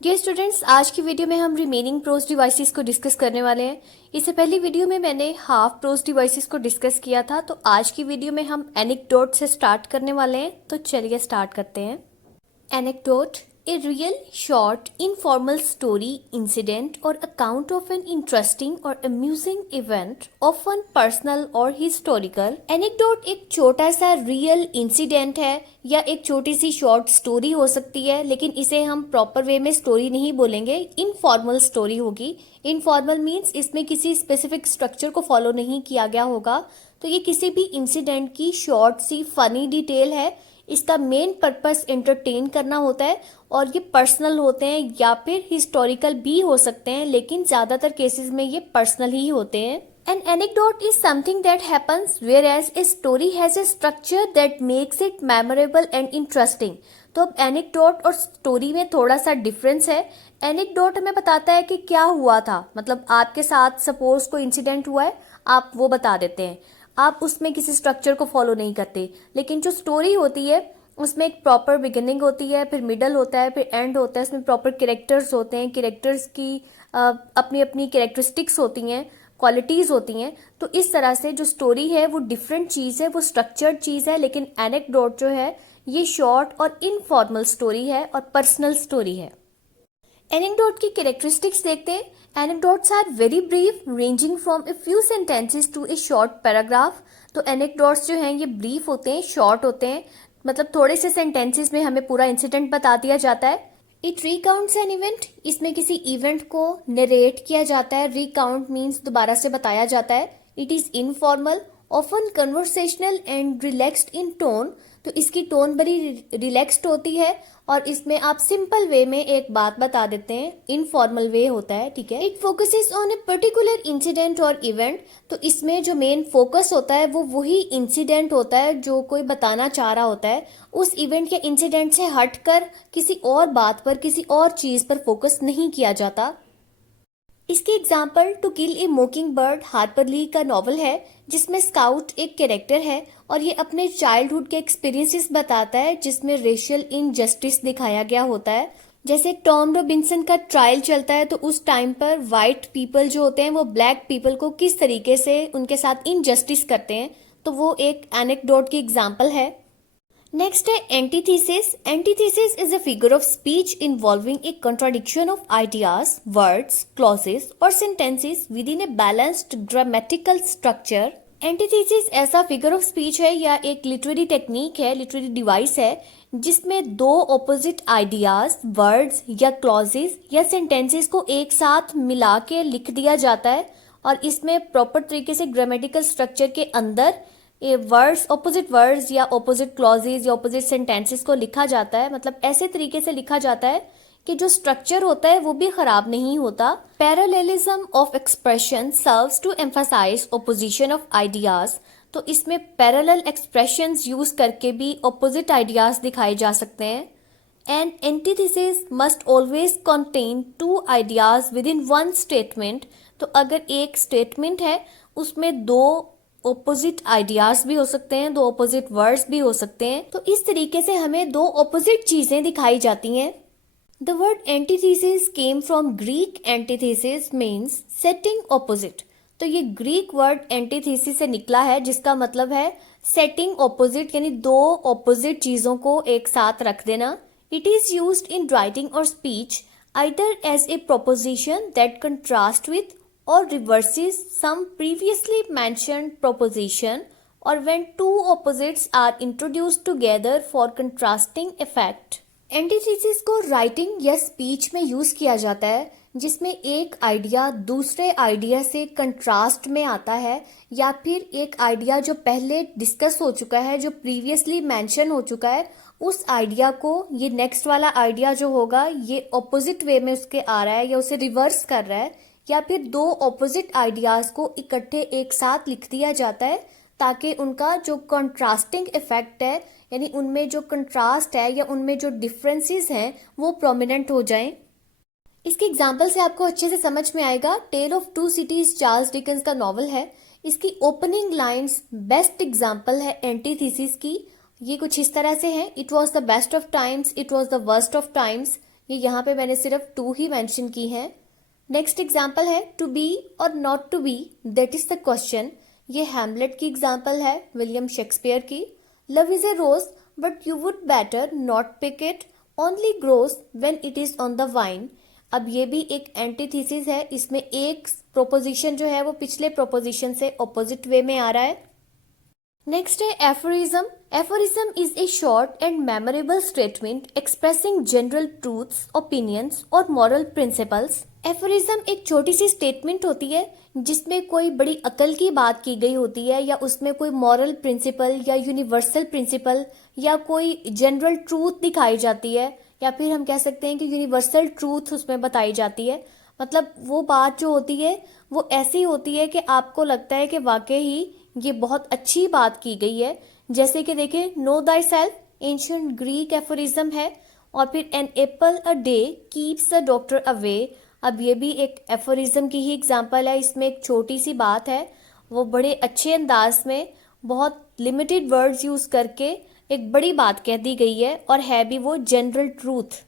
Dear students, आज की video में हम रिमेनिंग प्रोज डिवाइसेस को डिस्कस करने वाले हैं। इससे पहली वीडियो में मैंने हाफ प्रोज डिवाइसेस को डिस्कस किया था, तो आज की वीडियो में हम एनेक्डोट से स्टार्ट करने वाले हैं। तो चलिए स्टार्ट करते हैं। Anecdote, a real, short, informal story, incident, or account of an interesting or amusing event, often personal or historical. Anecdote एक छोटा सा रियल इंसिडेंट है या एक छोटी सी शॉर्ट स्टोरी हो सकती है, लेकिन इसे हम प्रॉपर वे में स्टोरी नहीं बोलेंगे, इनफॉर्मल स्टोरी होगी। इनफॉर्मल मीन्स इसमें किसी स्पेसिफिक स्ट्रक्चर को फॉलो नहीं किया गया होगा। तो ये किसी भी इंसिडेंट की शॉर्ट सी फनी डिटेल है। इसका मेन पर्पस एंटरटेन करना होता है और ये पर्सनल होते हैं या फिर हिस्टोरिकल भी हो सकते हैं, लेकिन ज्यादातर केसेस में ये पर्सनल ही होते हैं। An anecdote is something that happens whereas a story has a structure that makes it memorable and interesting. तो अब एनेक्डोट और स्टोरी में थोड़ा सा डिफरेंस है। एनेक्डोट हमें बताता है कि क्या हुआ था, मतलब आपके साथ सपोज कोई इंसिडेंट हुआ है, आप वो बता देते हैं, आप उसमें किसी स्ट्रक्चर को फॉलो नहीं करते। लेकिन जो स्टोरी होती है उसमें एक प्रॉपर बिगिनिंग होती है, फिर मिडल होता है, फिर एंड होता है। उसमें प्रॉपर कैरेक्टर्स होते हैं, कैरेक्टर्स की अपनी अपनी कैरेक्टरिस्टिक्स होती हैं, क्वालिटीज होती हैं। तो इस तरह से जो स्टोरी है वो डिफरेंट चीज़ है, वो स्ट्रक्चर्ड चीज़ है। लेकिन एनेक्डोट जो है ये शॉर्ट और इनफॉर्मल स्टोरी है और पर्सनल स्टोरी है। एनेक्डोट की कैरेक्टरिस्टिक्स देखते हैं। Anecdotes are very brief, ranging from a few sentences to a short paragraph. तो एनेक्डोट्स जो हैं ये ब्रीफ होते हैं, शॉर्ट होते हैं, मतलब थोड़े से सेंटेंसेस में हमें पूरा इंसिडेंट बता दिया जाता है। इट रिकाउंट्स एन इवेंट, इसमें किसी इवेंट को नरेट किया जाता है। रिकाउंट मीन्स दोबारा से बताया जाता है। It is informal, often conversational and relaxed in tone. तो इसकी टोन बड़ी रिलैक्स्ड होती है और इसमें आप सिंपल वे में एक बात बता देते हैं, इनफॉर्मल वे होता है, ठीक है। It focuses on a particular incident और इवेंट। तो इसमें जो मेन फोकस होता है वो वही इंसिडेंट होता है जो कोई बताना चाह रहा होता है। उस इवेंट या इंसिडेंट से हटकर किसी और बात पर, किसी और चीज पर फोकस नहीं किया जाता। इसके example to kill a mockingbird Harper Lee का नॉवल है, जिसमें स्काउट एक कैरेक्टर है और ये अपने चाइल्डहुड के एक्सपीरियंसेस बताता है, जिसमें रेशियल इनजस्टिस दिखाया गया होता है। जैसे टॉम रॉबिन्सन का ट्रायल चलता है, तो उस टाइम पर वाइट पीपल जो होते हैं वो ब्लैक पीपल को किस तरीके से उनके साथ इनजस्टिस करते हैं। तो वो एक एनेक्डोट की एग्जाम्पल है। नेक्स्ट है antithesis. Antithesis is a figure of speech involving A contradiction of ideas, words, clauses और sentences within a balanced grammatical structure. Antithesis ऐसा फिगर ऑफ स्पीच है या एक लिटरेरी टेक्निक है, लिटरेरी डिवाइस है, जिसमें दो ऑपोजिट आइडियाज, वर्ड्स या क्लॉजेस या सेंटेंसेस को एक साथ मिला के लिख दिया जाता है और इसमें प्रॉपर तरीके से ग्रामेटिकल स्ट्रक्चर के अंदर ये वर्ड्स, ऑपोजिट वर्ड्स या ऑपोजिट क्लॉजेज या ऑपोजिट सेंटेंसेस को लिखा जाता है। मतलब ऐसे तरीके से लिखा जाता है कि जो स्ट्रक्चर होता है वो भी खराब नहीं होता। Parallelism of expression serves to emphasise opposition of ideas. तो इसमें पैरेलल एक्सप्रेशंस यूज करके भी ऑपोजिट आइडियाज दिखाए जा सकते हैं। An antithesis must always contain two ideas within one statement. तो अगर एक स्टेटमेंट है उसमें दो ऑपोजिट आइडियाज भी हो सकते हैं, दो ऑपोजिट वर्ड्स भी हो सकते हैं। तो इस तरीके से हमें दो ऑपोजिट चीजें दिखाई जाती हैं। The word antithesis came from Greek. Antithesis means setting opposite. तो ये ग्रीक वर्ड एंटीथेसिस से निकला है, जिसका मतलब है सेटिंग ऑपोजिट, यानी दो ऑपोजिट चीजों को एक साथ रख देना। It is used in writing और speech either as a proposition that contrast with or reverses some previously mentioned proposition, or when two opposites are introduced together for contrasting effect. Antithesis को writing या speech में use किया जाता है जिसमें एक idea दूसरे आइडिया से कंट्रास्ट में आता है, या फिर एक आइडिया जो पहले डिस्कस हो चुका है, जो प्रीवियसली मेंशन हो चुका है, उस आइडिया को ये नेक्स्ट वाला आइडिया जो होगा ये ऑपोजिट वे में उसके आ रहा है या उसे रिवर्स कर रहा है, या फिर दो ऑपोजिट आइडियाज को इकट्ठे एक साथ लिख दिया जाता है ताकि उनका जो कंट्रास्टिंग इफेक्ट है, यानी उनमें जो कंट्रास्ट है या उनमें जो डिफरेंसेस हैं वो प्रोमिनेंट हो जाएं। इसके एग्जाम्पल से आपको अच्छे से समझ में आएगा। Tale of two cities Charles Dickens का नॉवल है। इसकी ओपनिंग लाइंस बेस्ट एग्जाम्पल है एंटीथेसिस की। ये कुछ इस तरह से है, it was the best of times, it was the worst of times. ये यहाँ पे मैंने सिर्फ टू ही मेंशन की हैं। नेक्स्ट एग्जाम्पल है टू बी और not to be, that is the question. ये हैमलेट की एग्जाम्पल है, विलियम शेक्सपियर की। Love is a rose but you would better not pick it, only grows when it is on the vine. अब ये भी एक antithesis है, इसमें एक प्रोपोजिशन जो है वो पिछले प्रोपोजिशन से ऑपोजिट वे में आ रहा है। नेक्स्ट है aphorism. Aphorism is a short and memorable statement expressing general truths, opinions और मॉरल प्रिंसिपल्स। एफोरिज्म एक छोटी सी स्टेटमेंट होती है जिसमें कोई बड़ी अकल की बात की गई होती है, या उसमें कोई मॉरल प्रिंसिपल या यूनिवर्सल प्रिंसिपल या कोई जनरल ट्रूथ दिखाई जाती है, या फिर हम कह सकते हैं कि यूनिवर्सल ट्रूथ उसमें बताई जाती है। मतलब वो बात जो होती है वो ऐसी होती है कि आपको लगता है कि वाकई ही ये बहुत अच्छी बात की गई है। जैसे कि देखें, know thyself, ancient Greek aphorism है। और फिर an apple a day keeps the doctor away. अब ये भी एक एफोरिज्म की ही एग्जांपल है। इसमें एक छोटी सी बात है, वो बड़े अच्छे अंदाज में बहुत लिमिटेड वर्ड्स यूज करके एक बड़ी बात कह दी गई है, और है भी वो जनरल ट्रूथ।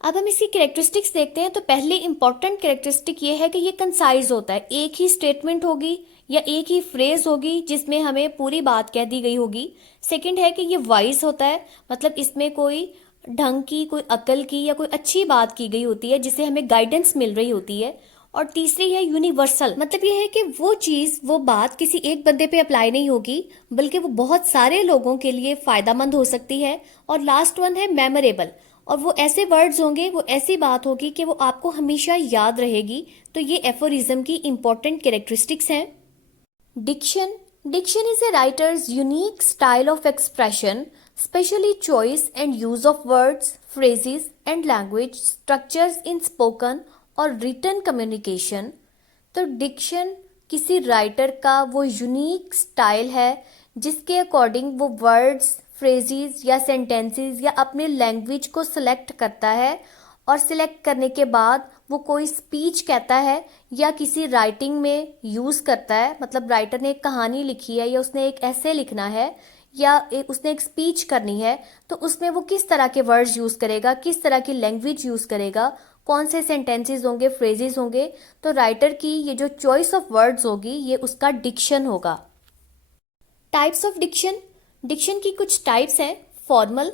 अब हम इसकी कैरेक्टरिस्टिक्स देखते हैं। तो पहले इंपॉर्टेंट कैरेक्टरिस्टिक ये है कि ये कंसाइज होता है, एक ही स्टेटमेंट होगी या एक ही फ्रेज होगी जिसमें हमें पूरी बात कह दी गई होगी। सेकंड है कि ये वाइज होता है, मतलब इसमें कोई ढंग की, कोई अकल की या कोई अच्छी बात की गई होती है जिसे हमें गाइडेंस मिल रही होती है। और तीसरी है यूनिवर्सल, मतलब ये है कि वो चीज, वो बात किसी एक बंदे पे अप्लाई नहीं होगी बल्कि वो बहुत सारे लोगों के लिए फायदामंद हो सकती है। और लास्ट वन है मेमोरेबल, और वो ऐसे वर्ड्स होंगे, वो ऐसी बात होगी कि वो आपको हमेशा याद रहेगी। तो ये एफोरिज्म की इंपॉर्टेंट कैरेक्टरिस्टिक्स हैं। Diction. Diction is a writer's unique style of expression, especially choice and use of words, phrases and language structures in spoken और written communication। तो डिक्शन किसी राइटर का वो यूनिक स्टाइल है जिसके अकॉर्डिंग वो वर्ड्स, फ्रेजेस या सेंटेंसेस या अपने लैंग्वेज को सिलेक्ट करता है, और सिलेक्ट करने के बाद वो कोई स्पीच कहता है या किसी राइटिंग में यूज़ करता है। मतलब राइटर ने एक कहानी लिखी है या उसने एक ऐसे लिखना है या उसने एक स्पीच करनी है, तो उसमें वो किस तरह के वर्ड्स यूज़ करेगा, किस तरह की लैंग्वेज यूज़ करेगा, कौन से सेंटेंसेस होंगे, फ्रेजेस होंगे। तो राइटर की ये जो चॉइस ऑफ वर्ड्स होगी ये उसका डिक्शन होगा। Types of Dickson. डिक्शन की कुछ टाइप्स हैं। फॉर्मल।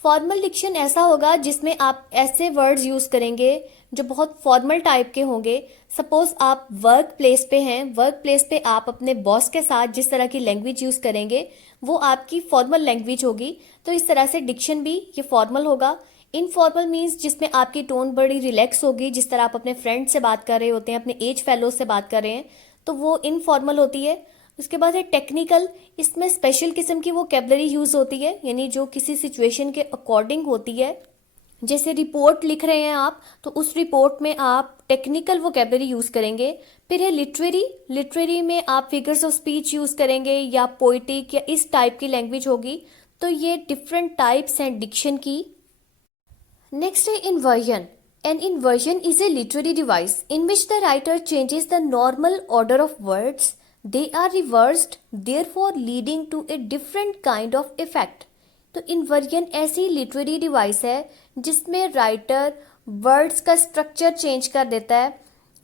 फॉर्मल डिक्शन ऐसा होगा जिसमें आप ऐसे वर्ड्स यूज करेंगे जो बहुत फॉर्मल टाइप के होंगे। सपोज आप वर्क प्लेस पे हैं, वर्क प्लेस पे आप अपने बॉस के साथ जिस तरह की लैंग्वेज यूज करेंगे वो आपकी फॉर्मल लैंग्वेज होगी। तो इस तरह से डिक्शन भी ये फॉर्मल होगा। इनफॉर्मल मीन्स जिसमें आपकी टोन बड़ी रिलैक्स होगी, जिस तरह आप अपने फ्रेंड से बात कर रहे होते हैं, अपने एज फेलो से बात कर रहे हैं, तो वो इनफॉर्मल होती है। उसके बाद है टेक्निकल। इसमें स्पेशल किस्म की वोकैबुलरी यूज होती है, यानी जो किसी सिचुएशन के अकॉर्डिंग होती है। जैसे रिपोर्ट लिख रहे हैं आप, तो उस रिपोर्ट में आप टेक्निकल वोकैबुलरी यूज करेंगे। फिर है लिटरेरी। लिटरेरी में आप फिगर्स ऑफ स्पीच यूज करेंगे या पोइटिक या इस टाइप की लैंग्वेज होगी। तो ये डिफरेंट टाइप्स हैं डिक्शन की। नेक्स्ट है inversion. An inversion is a literary device in which the writer changes the normal order of words. They are reversed, therefore leading to a different kind of effect. तो inversion ऐसी literary device है जिसमें writer words का structure change कर देता है।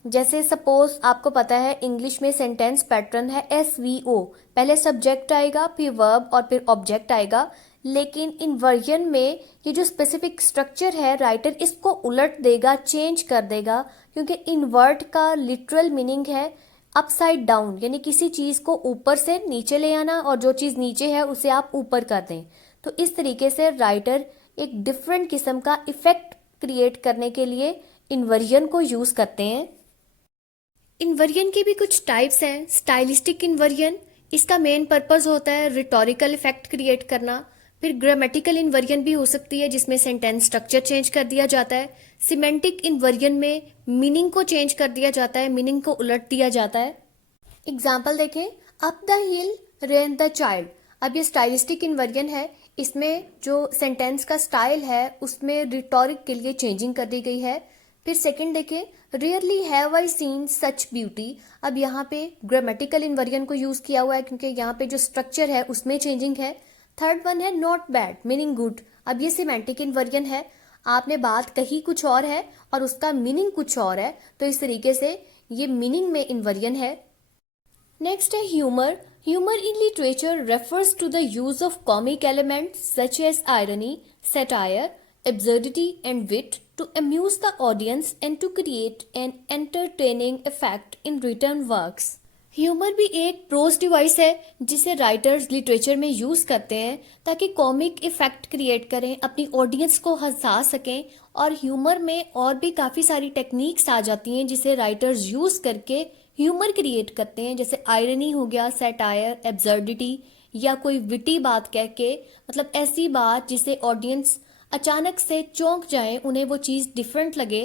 जैसे suppose आपको पता है इंग्लिश में सेंटेंस पैटर्न है SVO, पहले सब्जेक्ट आएगा, फिर वर्ब और फिर ऑब्जेक्ट आएगा। लेकिन इन्वर्जन में ये जो स्पेसिफिक स्ट्रक्चर है राइटर इसको उलट देगा, चेंज कर देगा, क्योंकि इन्वर्ट का लिटरल मीनिंग है अपसाइड डाउन, यानी किसी चीज को ऊपर से नीचे ले आना और जो चीज नीचे है उसे आप ऊपर कर दें। तो इस तरीके से राइटर एक डिफरेंट किस्म का इफेक्ट क्रिएट करने के लिए इन्वर्जन को यूज करते हैं। इन्वर्जन की भी कुछ टाइप्स हैं। स्टाइलिस्टिक इन्वर्जन, इसका मेन पर्पस होता है रिटोरिकल इफेक्ट क्रिएट करना। फिर ग्रामेटिकल इन्वर्जन भी हो सकती है जिसमें सेंटेंस स्ट्रक्चर चेंज कर दिया जाता है। सिमेंटिक इन्वर्जन में मीनिंग को चेंज कर दिया जाता है, मीनिंग को उलट दिया जाता है। एग्जाम्पल देखें, up the hill rain the child. अब ये स्टाइलिस्टिक इन्वर्जन है, इसमें जो सेंटेंस का स्टाइल है उसमें रिटोरिक के लिए चेंजिंग कर दी गई है। फिर सेकंड देखें, rarely have I seen such beauty. अब यहाँ पे ग्रामेटिकल इन्वर्जन को यूज किया हुआ है क्योंकि यहाँ पे जो स्ट्रक्चर है उसमें चेंजिंग है। थर्ड वन है नॉट बैड मीनिंग गुड। अब ये सिमेंटिक इन्वर्जन है। आपने बात कही कुछ और है और उसका मीनिंग कुछ और है, तो इस तरीके से ये मीनिंग में इन्वर्जन है। नेक्स्ट है humour. Humour in literature refers to the use of comic elements such as irony, satire, absurdity and wit to amuse the audience and to create an entertaining effect in written works. Humour भी एक pros device है जिसे writers literature में use करते हैं ताकि comic effect create करें, अपनी ऑडियंस को हंसा सकें। और ह्यूमर में और भी काफी सारी टेक्निक्स आ जाती हैं जिसे राइटर्स यूज करके ह्यूमर क्रिएट करते हैं, जैसे आयरनी हो गया, सैटायर, एब्सर्डिटी, या कोई विटी बात कह के, मतलब ऐसी बात जिसे ऑडियंस अचानक से चौंक जाए, उन्हें वो चीज़ डिफरेंट लगे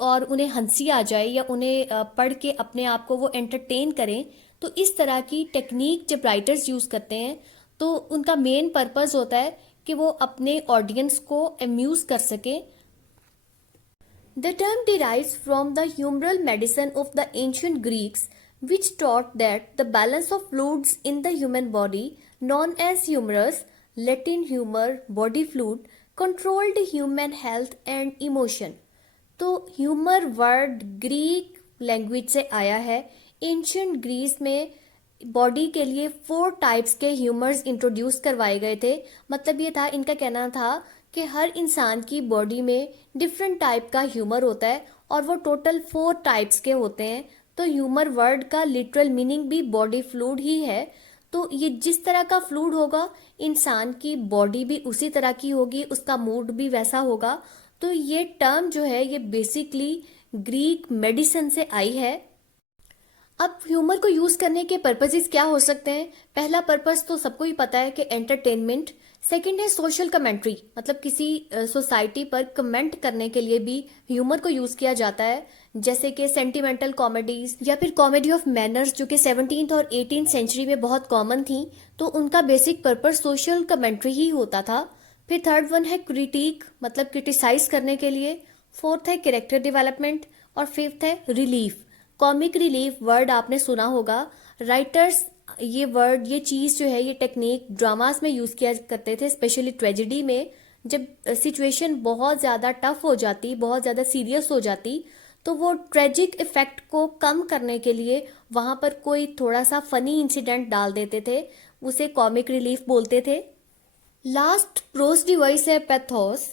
और उन्हें हंसी आ जाए या उन्हें पढ़ के अपने आप को वो एंटरटेन करें। तो इस तरह की टेक्निक जब राइटर्स यूज़ करते हैं तो उनका मेन पर्पस होता है कि वो अपने ऑडियंस को अम्यूज़ कर सकें। The term derives from the humoral medicine of the ancient Greeks, which taught that the balance of fluids in the human body, known as humerus, Latin humor, body fluid, controlled human health and emotion. तो humour word Greek language से आया है। Ancient Greece में body के लिए 4 types के humours introduce करवाए गए थे। मतलब ये था, इनका कहना था कि हर इंसान की बॉडी में डिफरेंट टाइप का ह्यूमर होता है और वो टोटल 4 टाइप्स के होते हैं। तो ह्यूमर वर्ड का लिटरल मीनिंग भी बॉडी फ्लूइड ही है। तो ये जिस तरह का फ्लूइड होगा, इंसान की बॉडी भी उसी तरह की होगी, उसका मूड भी वैसा होगा। तो ये टर्म जो है ये बेसिकली ग्रीक मेडिसिन से आई है। अब ह्यूमर को यूज करने के पर्पसेस क्या हो सकते हैं? पहला पर्पस तो सबको ही पता है कि एंटरटेनमेंट। सेकंड है सोशल कमेंट्री, मतलब किसी सोसाइटी पर कमेंट करने के लिए भी ह्यूमर को यूज किया जाता है, जैसे कि सेंटिमेंटल कॉमेडीज या फिर कॉमेडी ऑफ मैनर्स, जो कि 17th और 18th सेंचुरी में बहुत कॉमन थी। तो उनका बेसिक पर्पस सोशल कमेंट्री ही होता था। फिर थर्ड वन है क्रिटिक, मतलब क्रिटिसाइज करने के लिए। फोर्थ है कैरेक्टर डेवलपमेंट और फिफ्थ है रिलीफ। कॉमिक रिलीफ वर्ड आपने सुना होगा। राइटर्स ये वर्ड, ये चीज़ जो है, ये टेक्निक ड्रामास में यूज़ किया करते थे, स्पेशली ट्रेजेडी में। जब सिचुएशन बहुत ज़्यादा टफ हो जाती, बहुत ज़्यादा सीरियस हो जाती, तो वो ट्रेजिक इफेक्ट को कम करने के लिए वहाँ पर कोई थोड़ा सा फनी इंसिडेंट डाल देते थे, उसे कॉमिक रिलीफ बोलते थे। लास्ट प्रोज डिवाइस है pathos.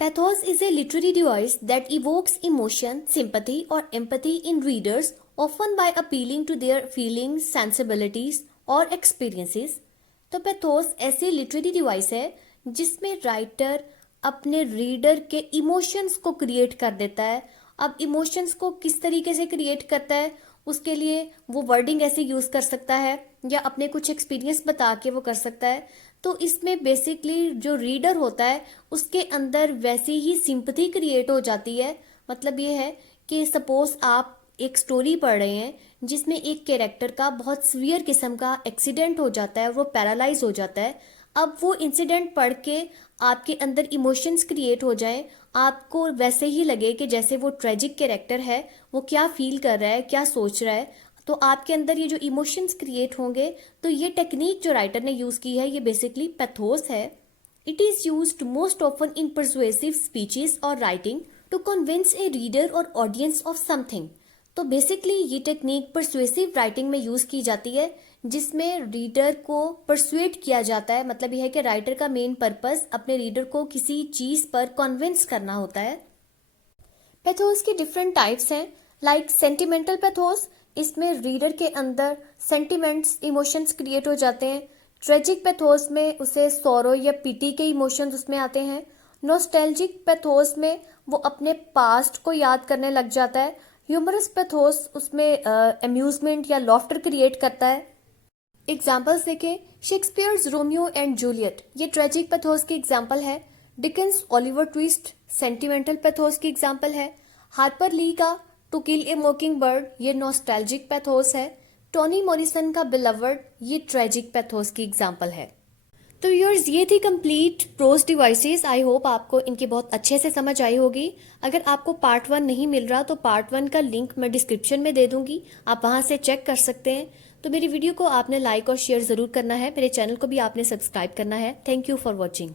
Pathos is a literary device that evokes emotion, sympathy or empathy in readers, often by appealing to their feelings, sensibilities or experiences. तो पैथोस ऐसी literary device है जिसमें writer अपने reader के emotions को create कर देता है। अब इमोशंस को किस तरीके से क्रिएट करता है, उसके लिए वो वर्डिंग ऐसे यूज कर सकता है या अपने कुछ एक्सपीरियंस बता के वो कर सकता है। तो इसमें बेसिकली जो रीडर होता है उसके अंदर वैसी ही सिंपथी क्रिएट हो जाती है। मतलब ये है कि सपोज आप एक स्टोरी पढ़ रहे हैं जिसमें एक कैरेक्टर का बहुत सीवियर किस्म का एक्सीडेंट हो जाता है, वो पैरालाइज हो जाता है। अब वो इंसिडेंट पढ़ के आपके अंदर इमोशंस क्रिएट हो जाएं, आपको वैसे ही लगे कि जैसे वो ट्रेजिक कैरेक्टर है, वो क्या फील कर रहा है, क्या सोच रहा है, तो आपके अंदर ये जो इमोशंस क्रिएट होंगे। तो ये टेक्निक जो राइटर ने यूज की है ये बेसिकली पैथोस है। It is used most often in persuasive speeches और writing to convince a reader और ऑडियंस ऑफ समथिंग। तो बेसिकली ये टेक्निक परसुएसिव राइटिंग में यूज की जाती है जिसमें रीडर को परसुएट किया जाता है। मतलब यह है कि राइटर का मेन पर्पस अपने रीडर को किसी चीज पर कन्विंस करना होता है। पैथोस के डिफरेंट टाइप्स हैं, लाइक सेंटिमेंटल पैथोस, इसमें रीडर के अंदर सेंटिमेंट्स, इमोशंस क्रिएट हो जाते हैं। ट्रेजिक पैथोस में उसे सॉरो या पिटी के इमोशंस उसमें आते हैं। नॉस्टैल्जिक पैथोस में वो अपने पास्ट को याद करने लग जाता है। ह्यूमरस पैथोस उसमें अम्यूजमेंट या लॉफ्टर क्रिएट करता है। एग्जाम्पल्स देखें, शेक्सपियर्स रोमियो एंड जूलियट, ये ट्रेजिक पैथोस की एग्जाम्पल है। Dickens Oliver Twist sentimental pathos की एग्जाम्पल है। हार्पर ली का to kill a mockingbird, ये नॉस्टैल्जिक पैथोस है। टोनी मॉरिसन का बिलवर्ड, ये ट्रेजिक पैथोस की एग्जाम्पल है। तो व्यूअर्स, ये थी complete prose devices. I hope आपको इनकी बहुत अच्छे से समझ आई होगी। अगर आपको पार्ट 1 नहीं मिल रहा तो पार्ट 1 का लिंक मैं डिस्क्रिप्शन में दे दूंगी, आप वहां से चेक कर सकते हैं। तो मेरी वीडियो को आपने लाइक और शेयर जरूर करना है, मेरे चैनल को भी आपने सब्सक्राइब करना है। Thank you for watching.